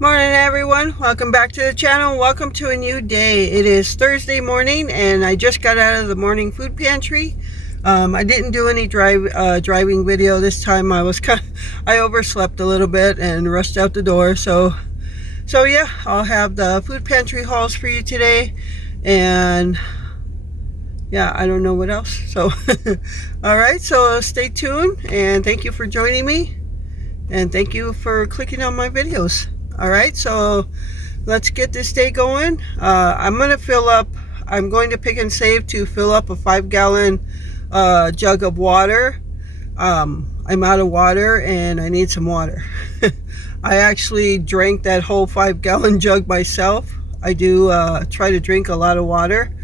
Morning everyone, welcome back to the channel. Welcome to a new day. It is Thursday morning and I just got out of the morning food pantry. I didn't do any driving video this time. I overslept a little bit and rushed out the door. So yeah, I'll have the food pantry hauls for you today, and yeah, I don't know what else. So all right, so stay tuned and thank you for joining me. And thank you for clicking on my videos. All right, so let's get this day going. I'm going to pick and save to fill up a 5-gallon jug of water. I'm out of water and I need some water. I actually drank that whole 5-gallon jug myself. I do try to drink a lot of water,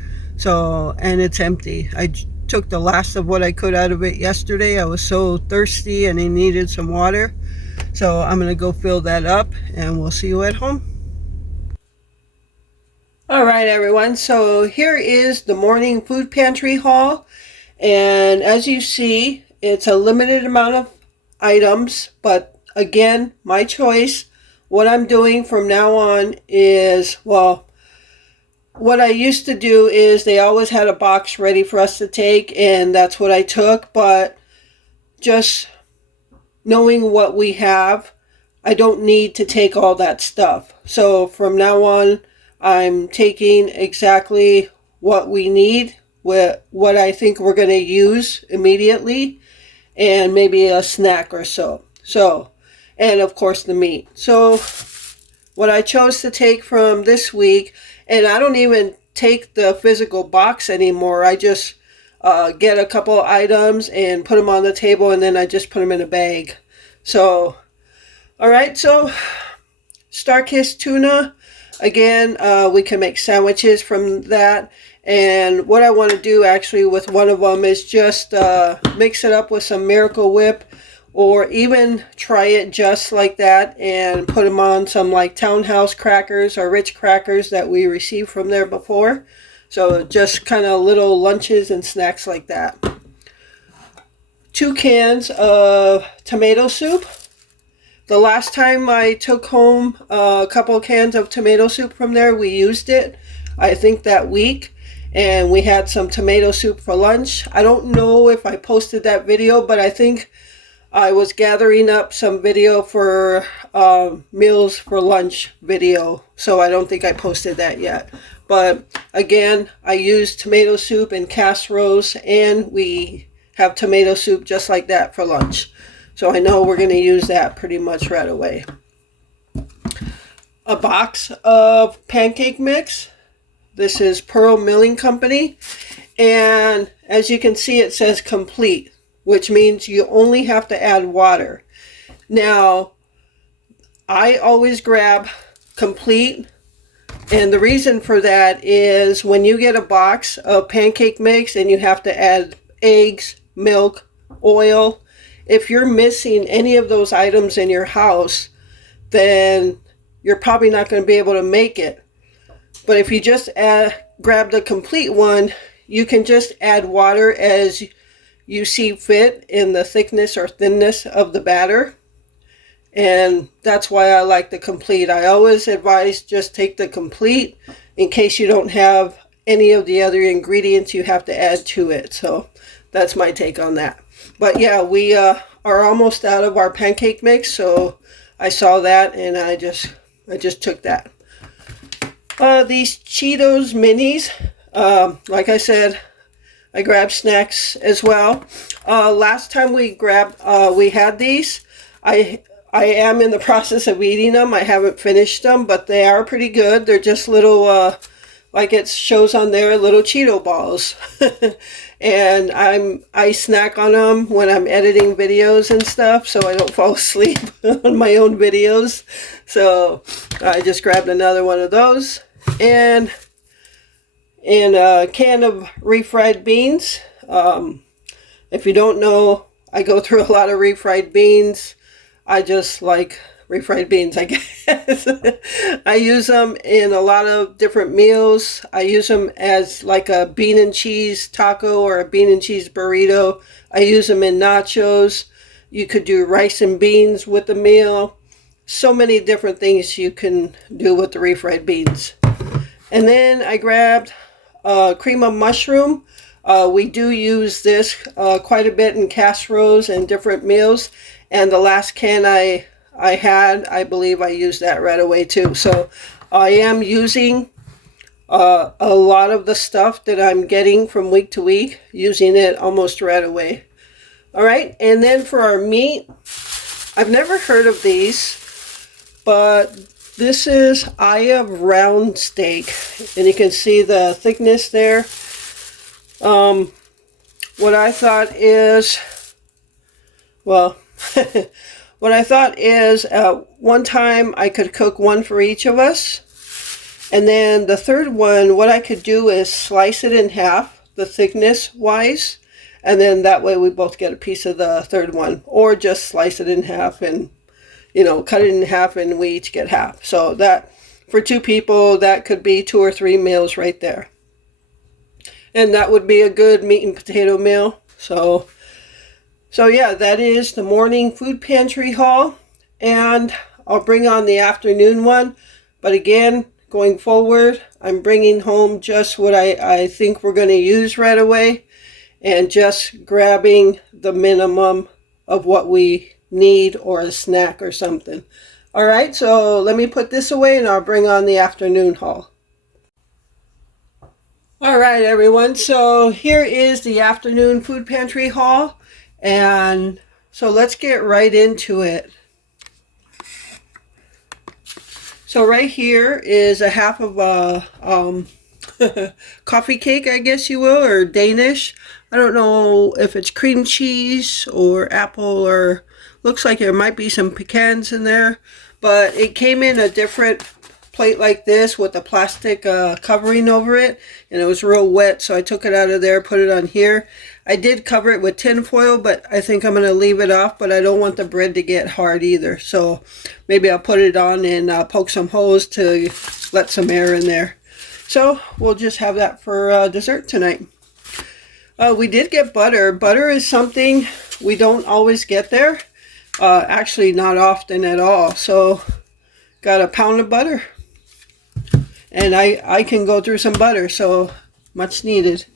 and it's empty. I took the last of what I could out of it yesterday. I was so thirsty and I needed some water. So I'm going to go fill that up and we'll see you at home. All right, everyone. So here is the morning food pantry haul. And as you see, it's a limited amount of items, but again, my choice. What I'm doing from now on is, well, what I used to do is they always had a box ready for us to take, and that's what I took. But just knowing what we have, I don't need to take all that stuff. So from now on, I'm taking exactly what we need, what I think we're going to use immediately, and maybe a snack or so. And of course the meat. So what I chose to take from this week, and I don't even take the physical box anymore. I just get a couple of items and put them on the table, and then I just put them in a bag. So, all right, so Star-Kissed tuna. Again, we can make sandwiches from that. And what I want to do actually with one of them is just mix it up with some Miracle Whip, or even try it just like that and put them on some like Townhouse crackers or Ritz crackers that we received from there before. So just kind of little lunches and snacks like that. 2 cans of tomato soup. The last time I took home a couple of cans of tomato soup from there, we used it, I think that week, and we had some tomato soup for lunch. I don't know if I posted that video, but I think I was gathering up some video for meals for lunch video, so I don't think I posted that yet. But again, I used tomato soup in casseroles, and we have tomato soup just like that for lunch. So I know we're going to use that pretty much right away. A box of pancake mix. This is Pearl Milling Company. And as you can see, it says complete, which means you only have to add water. Now, I always grab complete. And the reason for that is when you get a box of pancake mix and you have to add eggs, milk, oil, if you're missing any of those items in your house, then you're probably not going to be able to make it. But if you just grab the complete one, you can just add water as you see fit in the thickness or thinness of the batter. And that's why I like the complete. I always advise just take the complete in case you don't have any of the other ingredients you have to add to it. So that's my take on that. But yeah, we are almost out of our pancake mix, so I saw that and I just took that. These Cheetos minis, like I said, I grabbed snacks as well. Last time we had these. I am in the process of eating them. I haven't finished them, but they are pretty good. They're just little, like it shows on there, little Cheeto balls. And I snack on them when I'm editing videos and stuff, so I don't fall asleep on my own videos. So I just grabbed another one of those. And a can of refried beans. If you don't know, I go through a lot of refried beans. I just like refried beans, I guess. I use them in a lot of different meals. I use them as like a bean and cheese taco or a bean and cheese burrito. I use them in nachos. You could do rice and beans with the meal. so many different things you can do with the refried beans. And then I grabbed cream of mushroom. We do use this quite a bit in casseroles and different meals. And the last can I had, I believe I used that right away too. So I am using a lot of the stuff that I'm getting from week to week, using it almost right away. All right, and then for our meat, I've never heard of these, but this is eye of round steak, and you can see the thickness there. What I thought is, well, what I thought is one time I could cook one for each of us. And then the third one, what I could do is slice it in half, the thickness wise. And then that way we both get a piece of the third one. Or just slice it in half and, cut it in half and we each get half. So that, for two people, that could be 2 or 3 meals right there. And that would be a good meat and potato meal. So yeah, that is the morning food pantry haul. And I'll bring on the afternoon one. But again, going forward, I'm bringing home just what I think we're going to use right away. And just grabbing the minimum of what we need or a snack or something. All right, so let me put this away and I'll bring on the afternoon haul. All right, everyone, so here is the afternoon food pantry haul. And so let's get right into it. So right here is a half of a coffee cake, I guess you will, or Danish. I don't know if it's cream cheese or apple, or looks like there might be some pecans in there. But it came in a different plate like this with a plastic covering over it, and it was real wet, so I took it out of there, put it on here. I did cover it with tin foil, but I think I'm going to leave it off, but I don't want the bread to get hard either, so maybe I'll put it on and poke some holes to let some air in there. So we'll just have that for dessert tonight. We did get butter. Butter is something we don't always get there, actually not often at all. So got a pound of butter. And I can go through some butter, so much needed.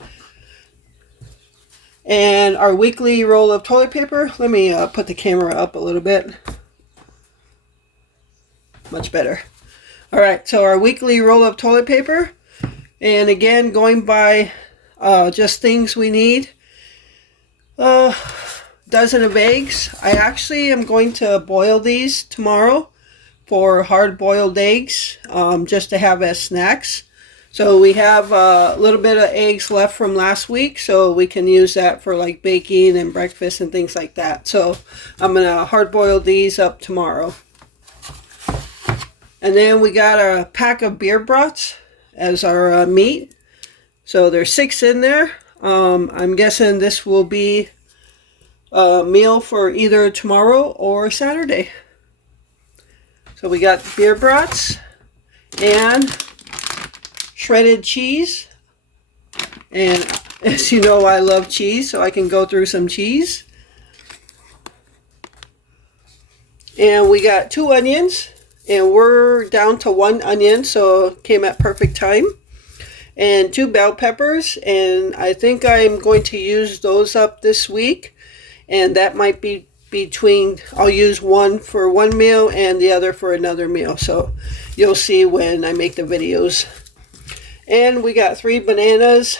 And our weekly roll of toilet paper. Let me put the camera up a little bit. Much better. All right, so our weekly roll of toilet paper. And again, going by just things we need. Dozen of eggs. I actually am going to boil these tomorrow for hard-boiled eggs, just to have as snacks. So we have a little bit of eggs left from last week, so we can use that for like baking and breakfast and things like that. So I'm gonna hard-boil these up tomorrow. And then we got a pack of beer brats as our meat. So there's 6 in there. I'm guessing this will be a meal for either tomorrow or Saturday. So we got beer brats and shredded cheese. And as you know, I love cheese, so I can go through some cheese. And we got 2 onions, and we're down to 1 onion, so it came at perfect time. And 2 bell peppers, and I think I'm going to use those up this week. And that might be between, I'll use one for one meal and the other for another meal. So you'll see when I make the videos. And we got 3 bananas.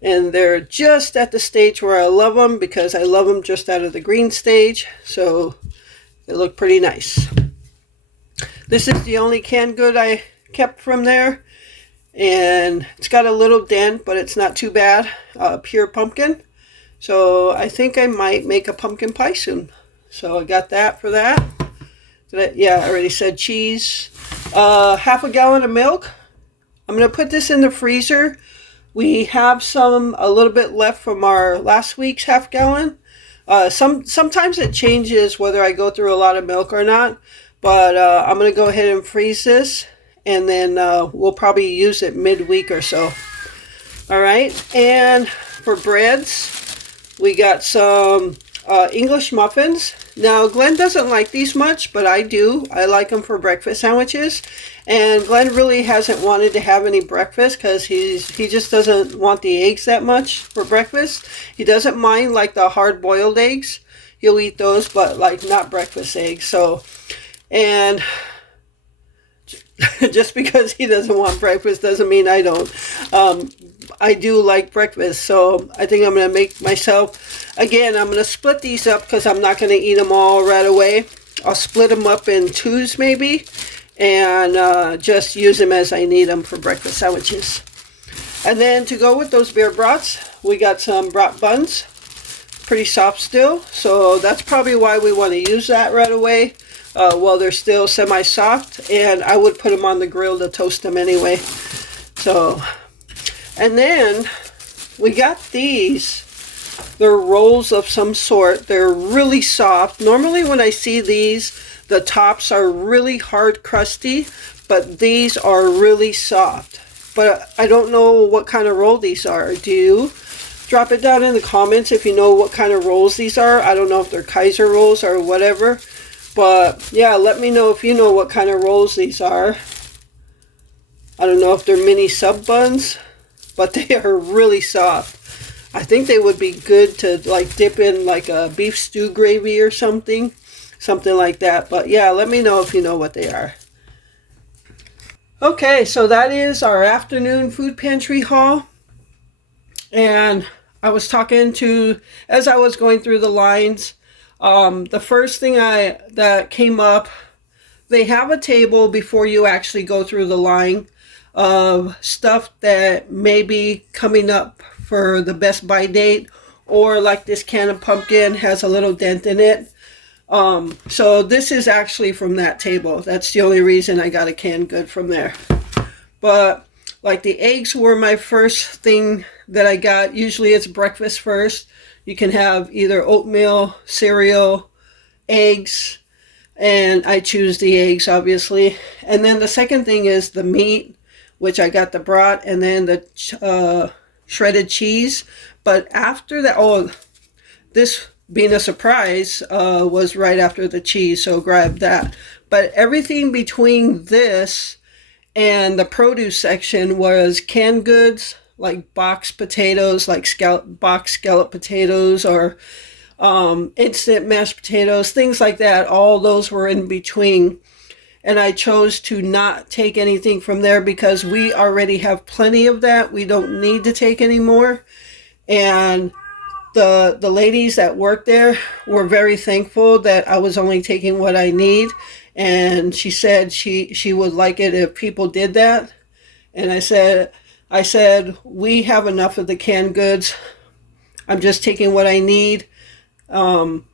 And they're just at the stage where I love them, because I love them just out of the green stage. So they look pretty nice. This is the only canned good I kept from there. And it's got a little dent, but it's not too bad. Pure pumpkin. So I think I might make a pumpkin pie soon. So I got that for that. Yeah, I already said cheese. Half a gallon of milk. I'm going to put this in the freezer. We have a little bit left from our last week's half gallon. Sometimes it changes whether I go through a lot of milk or not. But I'm going to go ahead and freeze this. And then we'll probably use it midweek or so. All right. And for breads, we got some English muffins. Now, Glenn doesn't like these much, but I do. I like them for breakfast sandwiches. And Glenn really hasn't wanted to have any breakfast because he just doesn't want the eggs that much for breakfast. He doesn't mind like the hard-boiled eggs. He'll eat those, but like not breakfast eggs. So, and just because he doesn't want breakfast doesn't mean I don't. I do like breakfast, so I think I'm going to make myself, again, I'm going to split these up because I'm not going to eat them all right away. I'll split them up in twos maybe, and just use them as I need them for breakfast sandwiches. And then to go with those beer brats, we got some brat buns, pretty soft still, so that's probably why we want to use that right away. While they're still semi-soft, and I would put them on the grill to toast them anyway. So, and then we got these. They're rolls of some sort. They're really soft. Normally when I see these, the tops are really hard crusty, but these are really soft. But I don't know what kind of roll these are. Do you? Drop it down in the comments if you know what kind of rolls these are. I don't know if they're Kaiser rolls or whatever. But yeah, let me know if you know what kind of rolls these are. I don't know if they're mini sub buns, but they are really soft. I think they would be good to like dip in like a beef stew gravy or something like that. But yeah, let me know if you know what they are. Okay, so that is our afternoon food pantry haul. And I was talking to, as I was going through the lines, the first thing that came up, they have a table before you actually go through the line of stuff that may be coming up for the best by date, or like this can of pumpkin has a little dent in it. So this is actually from that table. That's the only reason I got a canned good from there. But like the eggs were my first thing that I got. Usually it's breakfast first. You can have either oatmeal, cereal, eggs, and I choose the eggs, obviously. And then the second thing is the meat, which I got the brat, and then the shredded cheese. But after that, oh, this being a surprise, was right after the cheese, so grab that. But everything between this and the produce section was canned goods, like box potatoes, like box scallop potatoes, or instant mashed potatoes, things like that. All those were in between. And I chose to not take anything from there because we already have plenty of that. We don't need to take any more. And the ladies that worked there were very thankful that I was only taking what I need. And she said she would like it if people did that. And I said, we have enough of the canned goods. I'm just taking what I need. And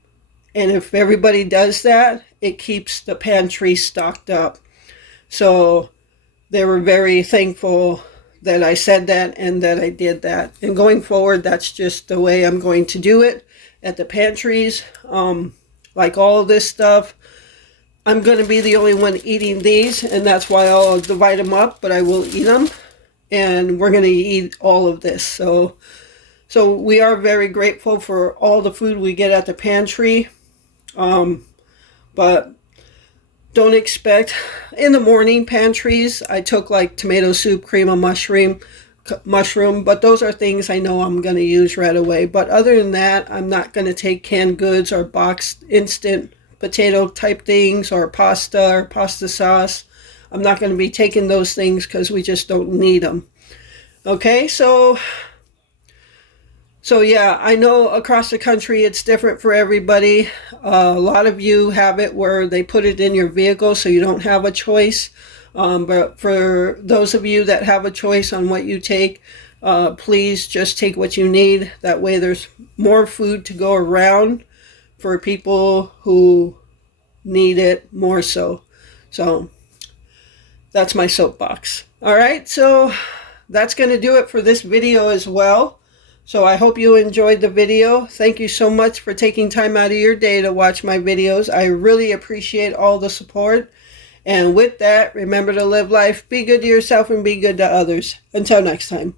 if everybody does that, it keeps the pantry stocked up. So they were very thankful that I said that and that I did that. And going forward, that's just the way I'm going to do it at the pantries. Like all of this stuff, I'm going to be the only one eating these, and that's why I'll divide them up, but I will eat them. And we're going to eat all of this. So we are very grateful for all the food we get at the pantry. But don't expect, in the morning pantries, I took like tomato soup, cream of mushroom, but those are things I know I'm going to use right away. But other than that, I'm not going to take canned goods or boxed instant potato type things or pasta sauce. I'm not going to be taking those things because we just don't need them. Okay, so yeah, I know across the country it's different for everybody. A lot of you have it where they put it in your vehicle so you don't have a choice. But for those of you that have a choice on what you take, please just take what you need. That way there's more food to go around for people who need it more so. So that's my soapbox. All right, so that's going to do it for this video as well. So I hope you enjoyed the video. Thank you so much for taking time out of your day to watch my videos. I really appreciate all the support. And with that, remember to live life, be good to yourself, and be good to others. Until next time.